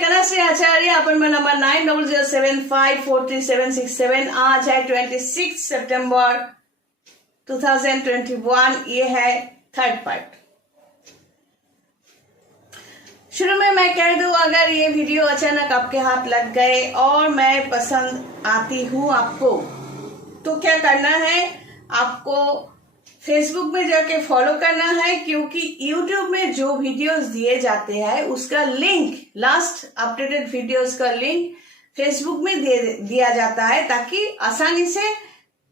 कलाश्री आचार्य appointment number 9007543767। आज है 26 सितंबर 2021। ये है थर्ड पार्ट। शुरू में मैं कह दूं, अगर ये वीडियो अचानक आपके हाथ लग गए और मैं पसंद आती हूँ आपको, तो क्या करना है, आपको फेसबुक में जाके फॉलो करना है, क्योंकि यूट्यूब में जो वीडियोस दिए जाते हैं उसका लिंक, लास्ट अपडेटेड वीडियोस का लिंक फेसबुक में दिया जाता है, ताकि आसानी से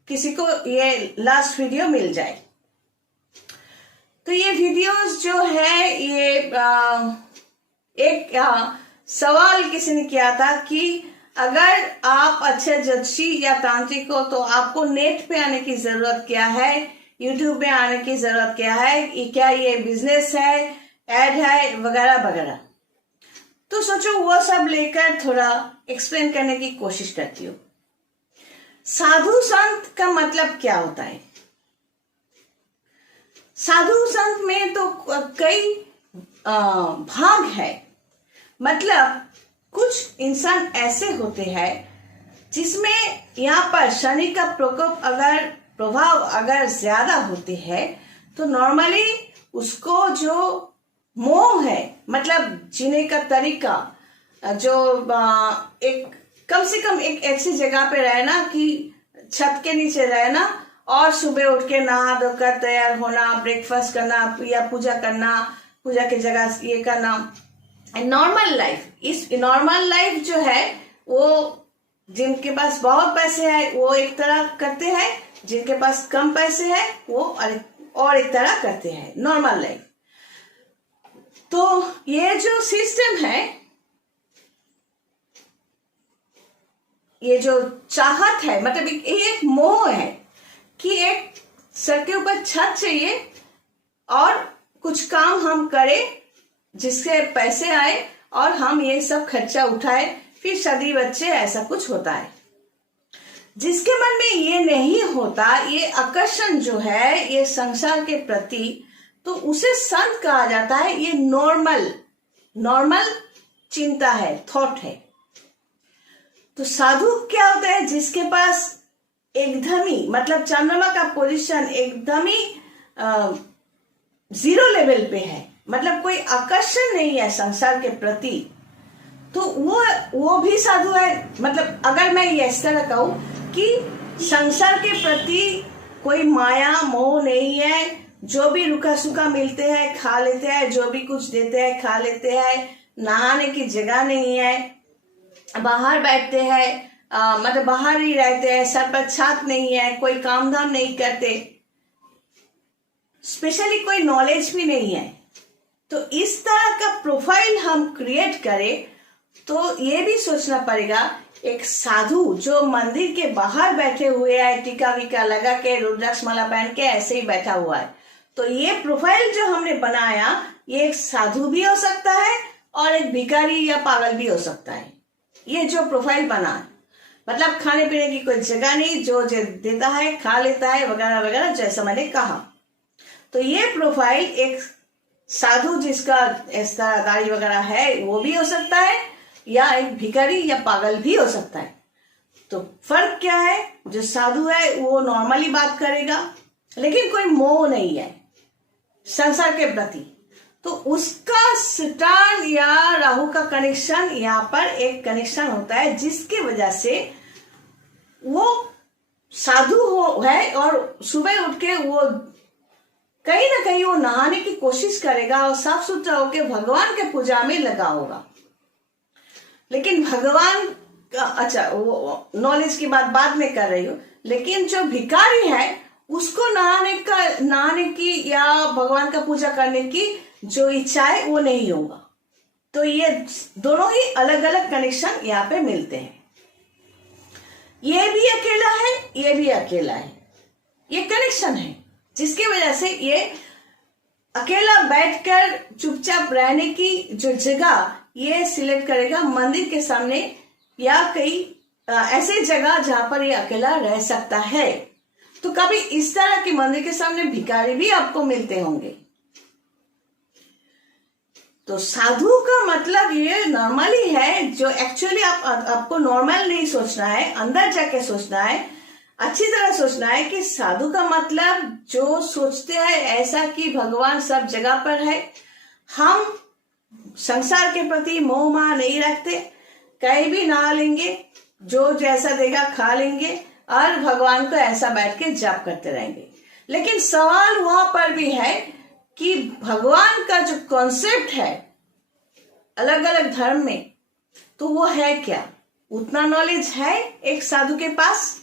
किसी को ये लास्ट वीडियो मिल जाए। तो ये वीडियोस जो है, ये एक सवाल किसी ने किया था कि अगर आप अच्छे ज्योतिषी या तांत्रिक हो तो आपको नेट पे आने की जरूरत क्या है, यूट्यूब में आने की जरूरत क्या है, क्या ये बिजनेस है, एड है, वगैरह वगैरह। तो सोचो वो सब लेकर थोड़ा एक्सप्लेन करने की कोशिश करती हूँ। साधु संत का मतलब क्या होता है? साधु संत में तो कई भाग है। मतलब कुछ इंसान ऐसे होते हैं जिसमें यहाँ पर शनि का प्रभाव अगर ज्यादा होते हैं, तो नॉर्मली उसको जो मोह है, मतलब जीने का तरीका, जो एक कम से कम एक ऐसी जगह पे रहना कि छत के नीचे रहना और सुबह उठ के नहा धोकर तैयार होना, ब्रेकफास्ट करना या पूजा करना, पूजा की जगह ये करना, नॉर्मल लाइफ। इस नॉर्मल लाइफ जो है वो जिनके पास बहुत पैसे है वो एक तरह करते हैं, जिनके पास कम पैसे है वो और एक तरह करते हैं, नॉर्मल लाइफ। तो ये जो सिस्टम है, ये जो चाहत है, मतलब एक मोह है कि एक सर के ऊपर छत चाहिए और कुछ काम हम करें जिससे पैसे आए और हम ये सब खर्चा उठाए, फिर शादी बच्चे, ऐसा कुछ होता है। जिसके मन में ये नहीं होता, ये आकर्षण जो है ये संसार के प्रति, तो उसे संत कहा जाता है। ये नॉर्मल चिंता है, थॉट है। तो साधु क्या होता है? जिसके पास एकदम ही, मतलब चंद्रमा का पोजीशन एकदम ही जीरो लेवल पे है, मतलब कोई आकर्षण नहीं है संसार के प्रति, तो वो भी साधु है। मतलब अगर मैं ये इस तरह कहूं कि संसार के प्रति कोई माया मोह नहीं है, जो भी रुखा सूखा मिलते हैं खा लेते हैं, जो भी कुछ देते हैं खा लेते हैं, नहाने की जगह नहीं है, बाहर बैठते हैं, मतलब बाहर ही रहते हैं, सर पर छात नहीं है, कोई काम धाम नहीं करते, स्पेशली कोई नॉलेज भी नहीं है। तो इस तरह का प्रोफाइल हम क्रिएट करें तो ये भी सोचना पड़ेगा, एक साधु जो मंदिर के बाहर बैठे हुए है, टीका वीका लगा के, रुद्राक्ष माला पहन के ऐसे ही बैठा हुआ है, तो ये प्रोफाइल जो हमने बनाया, ये एक साधु भी हो सकता है और एक भिखारी या पागल भी हो सकता है। ये जो प्रोफाइल बना, मतलब खाने पीने की कोई जगह नहीं, जो देता है खा लेता है, वगैरह वगैरह, जैसा मैंने कहा। तो ये प्रोफाइल एक साधु जिसका इस तरह दाढ़ी वगैरह है वो भी हो सकता है, या एक भिखारी या पागल भी हो सकता है। तो फर्क क्या है? जो साधु है वो नॉर्मली बात करेगा, लेकिन कोई मोह नहीं है संसार के प्रति, तो उसका सैटर्न या राहु का कनेक्शन, यहाँ पर एक कनेक्शन होता है जिसकी वजह से वो साधु है और सुबह उठ के वो कहीं ना कहीं वो नहाने की कोशिश करेगा और साफ सुथरा होकर भगवान के पूजा में लगा होगा। लेकिन भगवान का, अच्छा वो नॉलेज की बात बाद में कर रही हूँ, लेकिन जो भिखारी है उसको नहाने की या भगवान का पूजा करने की जो इच्छा है वो नहीं होगा। तो ये दोनों ही अलग अलग कनेक्शन यहाँ पे मिलते हैं। ये भी अकेला है, ये भी अकेला है, ये कनेक्शन है जिसकी वजह से ये अकेला बैठकर चुपचाप रहने की जो जगह ये सिलेक्ट करेगा मंदिर के सामने या कई ऐसे जगह जहां पर ये अकेला रह सकता है। तो कभी इस तरह के मंदिर के सामने भिखारी भी आपको मिलते होंगे। तो साधु का मतलब ये नॉर्मली है, जो एक्चुअली आपको नॉर्मल नहीं सोचना है, अंदर जाके सोचना है, अच्छी तरह सोचना है कि साधु का मतलब जो सोचते हैं ऐसा कि भगवान सब जगह पर है, हम संसार के प्रति मोह माया नहीं रखते, कहीं भी नहा लेंगे, जो जैसा देगा खा लेंगे और भगवान को ऐसा बैठ के जाप करते रहेंगे। लेकिन सवाल वहां पर भी है कि भगवान का जो कॉन्सेप्ट है अलग अलग धर्म में, तो वो है क्या? उतना नॉलेज है एक साधु के पास?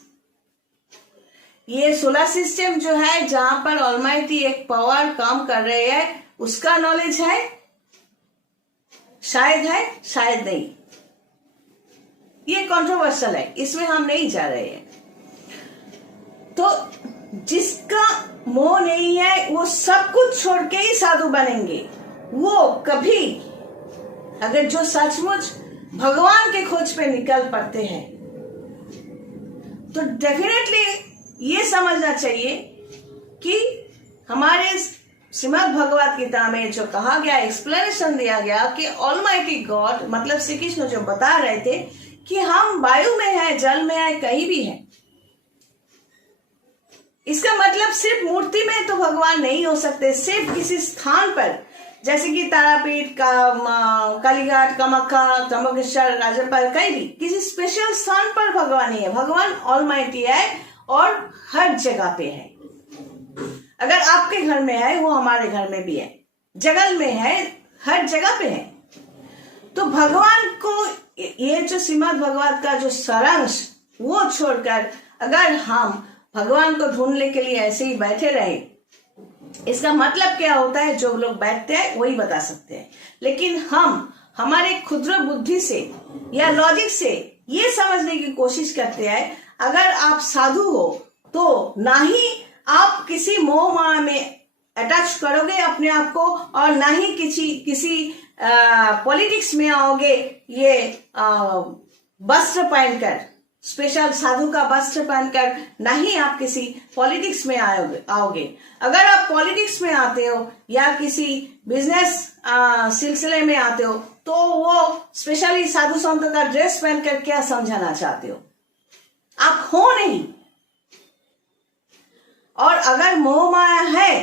ये सोलर सिस्टम जो है जहां पर ऑलमाइटी एक पावर काम कर रहे हैं, उसका नॉलेज है? शायद है, शायद नहीं। ये कंट्रोवर्शियल है, इसमें हम नहीं जा रहे हैं। तो जिसका मोह नहीं है वो सब कुछ छोड़ के ही साधु बनेंगे। वो कभी, अगर जो सचमुच भगवान के खोज पे निकल पड़ते हैं, तो डेफिनेटली ये समझना चाहिए कि हमारे श्रीमद् भगवत गीता में जो कहा गया, एक्सप्लेनेशन दिया गया कि ऑलमाइटी गॉड मतलब श्री कृष्ण जो बता रहे थे कि हम वायु में है, जल में है, कहीं भी है। इसका मतलब सिर्फ मूर्ति में तो भगवान नहीं हो सकते, सिर्फ किसी स्थान पर, जैसे कि तारापीठ का, कालीघाट, कामाख्या, त्र्यंबकेश्वर, राजपाल, कहीं भी किसी स्पेशल स्थान पर भगवान नहीं है। भगवान ऑलमाइटी है और हर जगह पे है। अगर आपके घर में है, वो हमारे घर में भी है, जगल में है, हर जगह पे है। तो भगवान को ये जो श्रीमद् भगवत का जो सारांश, वो छोड़कर अगर हम भगवान को ढूंढने के लिए ऐसे ही बैठे रहे, इसका मतलब क्या होता है? जो लोग बैठते हैं वही बता सकते हैं। लेकिन हम हमारे क्षुद्र बुद्धि से या लॉजिक से ये समझने की कोशिश करते हैं, अगर आप साधु हो तो ना ही आप किसी मोह माया में अटैच करोगे अपने आप को, और ना ही किसी पॉलिटिक्स में आओगे ये वस्त्र पहनकर, स्पेशल साधु का वस्त्र पहनकर, ना ही आप किसी पॉलिटिक्स में आओगे। अगर आप पॉलिटिक्स में आते हो या किसी बिजनेस सिलसिले में आते हो, तो वो स्पेशली साधु संतों का ड्रेस पहनकर क्या समझाना चाहते हो? आप हो नहीं। और अगर मोह माया है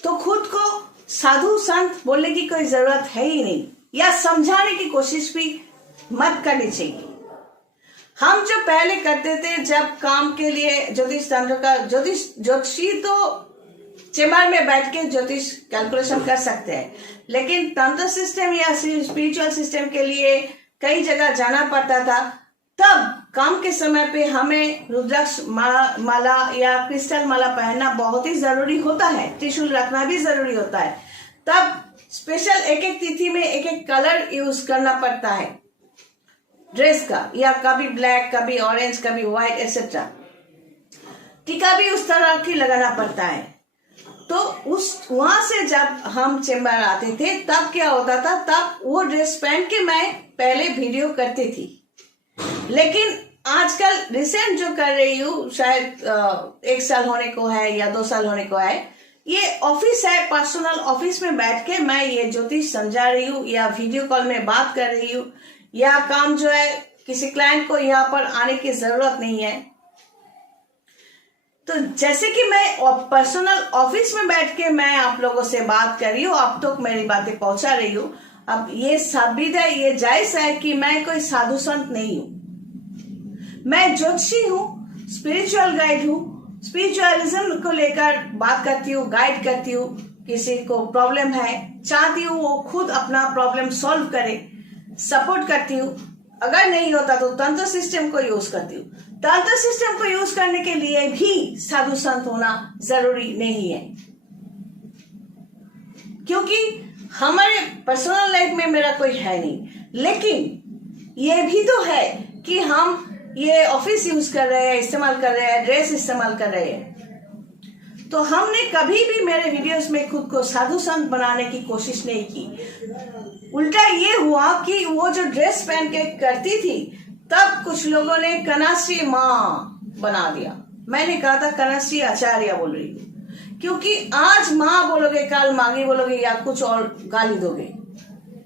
तो खुद को साधु संत बोलने की कोई जरूरत है ही नहीं, या समझाने की कोशिश भी मत करनी चाहिए। हम जो पहले करते थे, जब काम के लिए ज्योतिष तंत्र का, ज्योतिषी तो चेम्बर में बैठ के ज्योतिष कैलकुलेशन कर सकते हैं, लेकिन तंत्र सिस्टम या स्पिरिचुअल सिस्टम के लिए कई जगह जाना पड़ता था। तब काम के समय पे हमें रुद्राक्ष माला या क्रिस्टल माला पहनना बहुत ही जरूरी होता है, त्रिशूल रखना भी जरूरी होता है। तब स्पेशल एक एक तिथि में एक एक कलर यूज करना पड़ता है ड्रेस का, या कभी ब्लैक, कभी ऑरेंज, कभी व्हाइट एक्सेट्रा। टीका भी उस तरह की लगाना पड़ता है। तो वहां से जब हम चेम्बर आते थे, तब क्या होता था, तब वो ड्रेस पहन के मैं पहले वीडियो करती थी। लेकिन आजकल रिसेंट जो कर रही हूँ, शायद 1 साल होने को है या 2 साल होने को है, ये ऑफिस है, पर्सनल ऑफिस में बैठ के मैं ये ज्योतिष समझा रही हूँ, या वीडियो कॉल में बात कर रही हूँ, या काम जो है किसी क्लाइंट को यहाँ पर आने की जरूरत नहीं है। तो जैसे कि मैं पर्सनल ऑफिस में बैठ के मैं आप लोगों से बात कर रही हूँ, आप तक मेरी बातें पहुंचा रही हूँ। अब ये साबित है, ये जायज है कि मैं कोई साधु संत नहीं हूँ। मैं ज्योतिषी हूँ, स्पिरिचुअल गाइड हूँ, स्पिरिचुअलिज्म को लेकर बात करती हूँ, गाइड करती हूँ। किसी को प्रॉब्लम है, चाहती हूँ वो खुद अपना प्रॉब्लम सॉल्व करे, सपोर्ट करती हूँ। अगर नहीं होता तो तंत्र सिस्टम को यूज करती हूँ। तंत्र सिस्टम को यूज करने के लिए भी साधु संत होना जरूरी नहीं है, क्योंकि हमारे पर्सनल लाइफ में मेरा कोई है नहीं। लेकिन ये भी तो है कि हम ये ऑफिस यूज कर रहे हैं, इस्तेमाल कर रहे हैं, ड्रेस इस्तेमाल कर रहे हैं, तो हमने कभी भी मेरे वीडियोस में खुद को साधु संत बनाने की कोशिश नहीं की। उल्टा ये हुआ कि वो जो ड्रेस पहन के करती थी, तब कुछ लोगों ने कनाश्री माँ बना दिया। मैंने कहा था कनाश्री आचार्य बोल रही हूँ, क्योंकि आज माँ बोलोगे, कल मागी बोलोगे, या कुछ और गाली दोगे।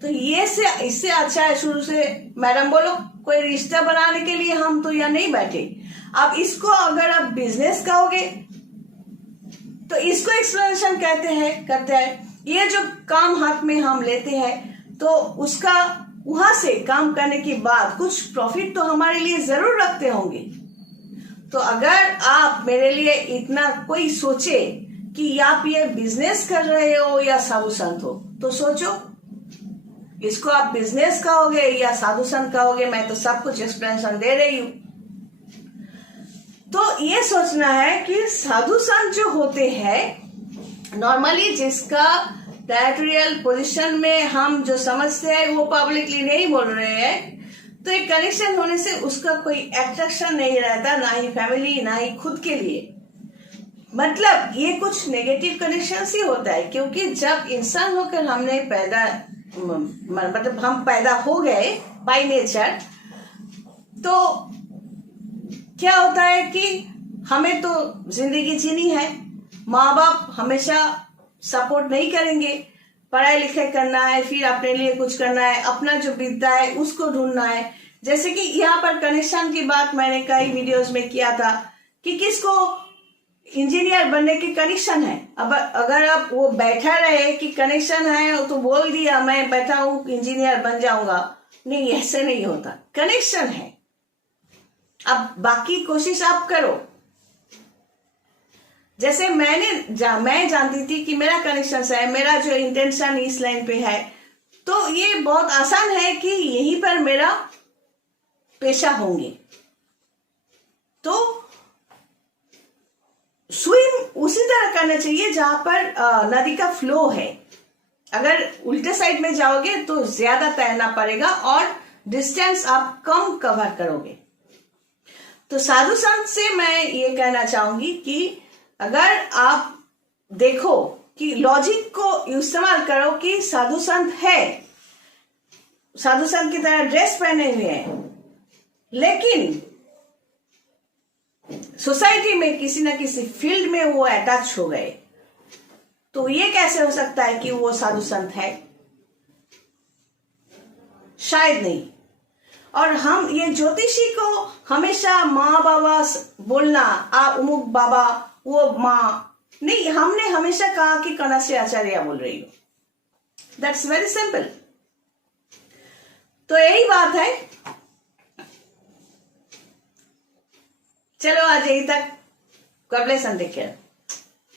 तो ये से इससे अच्छा है शुरू से मैडम बोलो कोई रिश्ता बनाने के लिए हम तो यहाँ नहीं बैठे। अब इसको अगर आप बिजनेस कहोगे तो इसको एक्सप्लेनेशन करते हैं। ये जो काम हाथ में हम लेते हैं तो उसका वहां से काम करने के बाद कुछ प्रॉफिट तो हमारे लिए जरूर रखते होंगे। तो अगर आप मेरे लिए इतना कोई सोचे कि आप ये बिजनेस कर रहे हो या साधु संत हो, तो सोचो इसको आप बिजनेस कहोगे या साधु संत कहोगे। मैं तो सब कुछ एक्सप्लेनेशन दे रही हूं। तो ये सोचना है कि साधु संत जो होते हैं नॉर्मली जिसका टेरिटोरियल पोजीशन में हम जो समझते हैं वो पब्लिकली नहीं बोल रहे हैं, तो एक कनेक्शन होने से उसका कोई अट्रैक्शन नहीं रहता, ना ही फैमिली ना ही खुद के लिए। मतलब ये कुछ नेगेटिव कनेक्शन ही होता है, क्योंकि जब इंसान होकर हमने मतलब हम पैदा हो गए बाय नेचर, तो क्या होता है कि हमें तो जिंदगी जीनी है। माँ बाप हमेशा सपोर्ट नहीं करेंगे, पढ़ाई लिखाई करना है, फिर अपने लिए कुछ करना है, अपना जो बीतता है उसको ढूंढना है। जैसे कि यहाँ पर कनेक्शन की बात मैंने कई वीडियोस में किया था कि किसको इंजीनियर बनने की कनेक्शन है। अब अगर आप वो बैठा रहे कि कनेक्शन है तो बोल दिया मैं बैठा हूं इंजीनियर बन जाऊंगा, नहीं, ऐसे नहीं होता। कनेक्शन है, अब बाकी कोशिश आप करो। जैसे मैं जानती थी कि मेरा कनेक्शन है, मेरा जो इंटेंशन इस लाइन पे है, तो ये बहुत आसान है कि यहीं पर मेरा पेशा होंगे। तो स्विम उसी तरह करना चाहिए जहां पर नदी का फ्लो है। अगर उल्टे साइड में जाओगे तो ज्यादा तैरना पड़ेगा और डिस्टेंस आप कम कवर करोगे। तो साधु संत से मैं ये कहना चाहूंगी कि अगर आप देखो कि लॉजिक को इस्तेमाल करो कि साधु संत है, साधु संत की तरह ड्रेस पहने हुए हैं, लेकिन सोसाइटी में किसी न किसी फील्ड में वो अटैच हो गए, तो ये कैसे हो सकता है कि वो साधु संत है? शायद नहीं। और हम ये ज्योतिषी को हमेशा माँ बाबा बोलना, आप उमुक बाबा वो माँ नहीं, हमने हमेशा कहा कि कनस्य आचार्य बोल रही हो। That's very simple. तो यही बात है। चलो आज यही तक। God bless and take care.